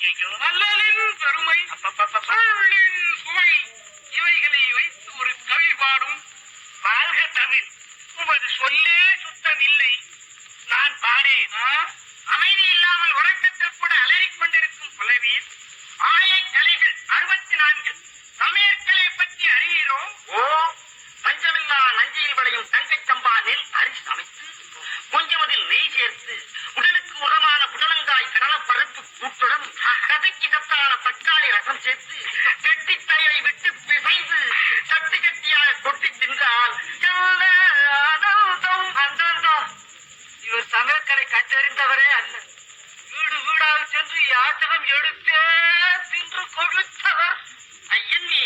நல்லலின் பெருமை, பொருளின் சுவை, இவைகளை வைத்து ஒரு கவி பாடும். வாழ்க தமிழ். உமது சொல்லே சுத்தம் இல்லை, நான் பாடேன். அமைதி இல்லாமல் உறக்கத்தில் கூட அலறிக் கொண்டிருக்கும் புலவீர், ஆயை கலைகள் 64 சமையற்கலை பற்றி அறிகிறோம். பஞ்சமில்லா நஞ்சியில் விளையும் தங்கச் சம்பா நெல் அரிசி சமைத்து கொஞ்சம் அதில் நெய் சேர்த்து உடலுக்கு உரமான புடலங்காய் கடலப்பருப்பு கூட்டுடன் கதைக்கு கத்தான தக்காளி ரசம் சேர்த்து கெட்டி தயை விட்டு பிசைந்து சட்டு கட்டியாக கொட்டி தின்றால் இவர் சமையற்கரை கற்றறிந்தவரே அல்ல, வீடு வீடாக சென்று யாச்சகம் எடுத்தே தின்று கொடுத்தவர். ஐயன் நீ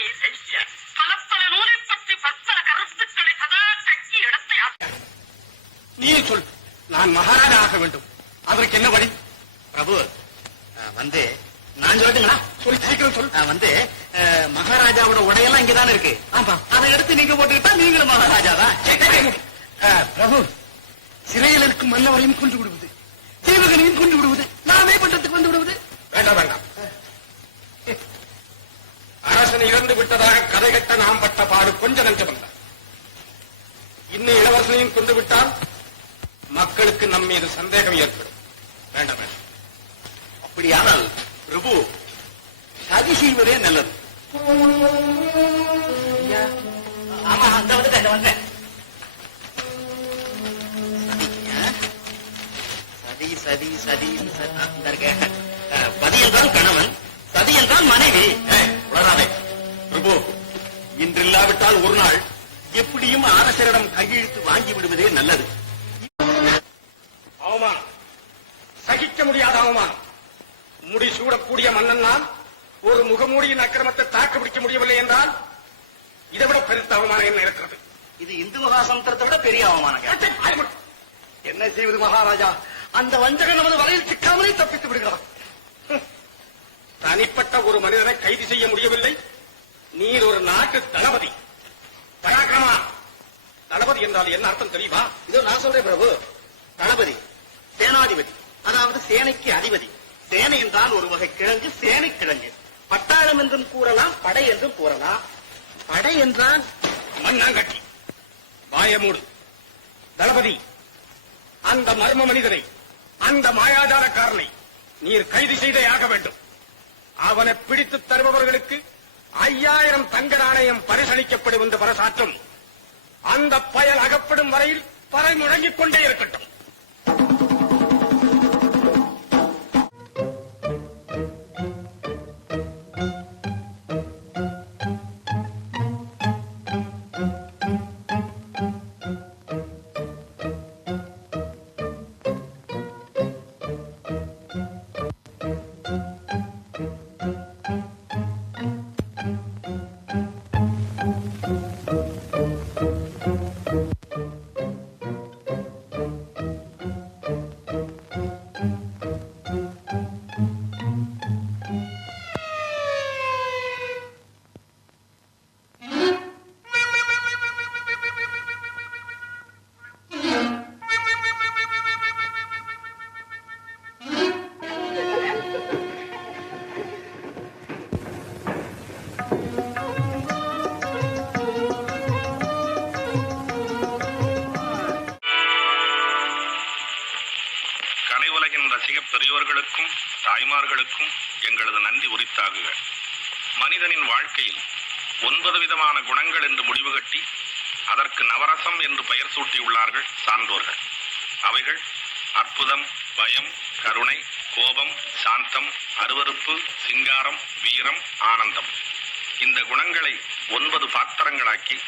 பல நூலை பற்றி பற்பல கருத்துக்களை சதா கட்சி இடத்தை நீ சொல். நான் மகாராஜா ஆக வேண்டும், அதற்கு என்ன வழி? பிரபு வந்து நான் சொல்லட்டுங்களா? சொல், சீக்கிரம் சொல். வந்து மகாராஜாவோட உடையெல்லாம் இங்கதானே இருக்கு. ஆமா, அதை எடுத்து நீங்க போட்டுக்கிட்டா நீங்களும் மகாராஜாதான். பிரபு, சிறையில் இருக்கும் மன்னவரையும் கொண்டு விடுவது, தீவகனையும் கொண்டு விடுவது, நாமே பட்டத்துக்கு வந்து விடுவது. வேண்டாம் வேண்டாம். அரசன் இறந்து விட்டதாக கதை கட்ட நாம் பட்ட பாடு கொஞ்சம் நஞ்சமல்ல. இன்னும் இளவரசனையும் கொண்டு விட்டால் மக்களுக்கு நம் மீது சந்தேகம் ஏற்படும். வேண்டாம் வேண்டாம். அப்படியானால் பிரபு சதி செய்வதே நல்லது. ஆமா, அந்த வந்தேன். சதி சதி சதி பதி என்றால் கணவன், சதி என்றால் மனைவி. உளராதே பிரபு. இன்றில்லாவிட்டால் ஒரு நாள் எப்படியும் அரசரிடம் கையெழுத்து வாங்கி விடுவதே நல்லது. அவமானம், சகிக்க முடியாத அவமானம். முடி சூடக்கூடிய மன்னன் நான் ஒரு முகமூடியின் அக்கிரமத்தை தாக்கு பிடிக்க முடியவில்லை என்றால் இதை விட பெருத்த அவமானம் என்ன இருக்கிறது? இது இந்து மகாசமுத்திரத்தை விட பெரிய அவமானம். என்ன செய்வது மகாராஜா? அந்த வஞ்சகன் நமது வலையில் சிக்காமலே தப்பித்து விடுகிறான். தனிப்பட்ட ஒரு மனிதனை கைது செய்ய முடியவில்லை, நீர் ஒரு நாட்டு தளபதி. பராக்கிரமா. தளபதி என்றால் என்ன அர்த்தம் தெரியுமா? இதோ நான் சொல்றேன் பிரபு. தளபதி சேனாதிபதி, அதாவது சேனைக்கு அதிபதி. சேனை என்றால் ஒரு வகை கிழங்கு, சேனை கிழங்கு. பட்டாளம் என்றும் கூறலாம், படை என்றும் கூறலாம். படை என்றால் மண்ணாங்கட்டி. வாயமூடு. தளபதி, அந்த மர்ம மனிதனை, அந்த மாயாஜாலக்காரனை நீர் கைது செய்தே ஆக வேண்டும். அவனை பிடித்து தருபவர்களுக்கு 5000 தங்க நாணயம் பரிசளிக்கப்படும் என்று பரசாற்றும். அந்த பயல் அகப்படும் வரையில் பறை முழங்கிக் கொண்டே இருக்கட்டும். பெரியோர்களுக்கும் தாய்மார்களுக்கும் எங்களது நன்றி உரித்தாகுக. மனிதனின் வாழ்க்கையில் 9 விதமான குணங்கள் என்று முடிவு கட்டி அதற்கு நவரசம் என்று பெயர் சூட்டியுள்ளார்கள் சான்றோர்கள். அவைகள் அற்புதம், பயம், கருணை, கோபம், சாந்தம், அருவருப்பு, சிங்காரம், வீரம், ஆனந்தம். இந்த குணங்களை 9 பாத்திரங்களாக்கி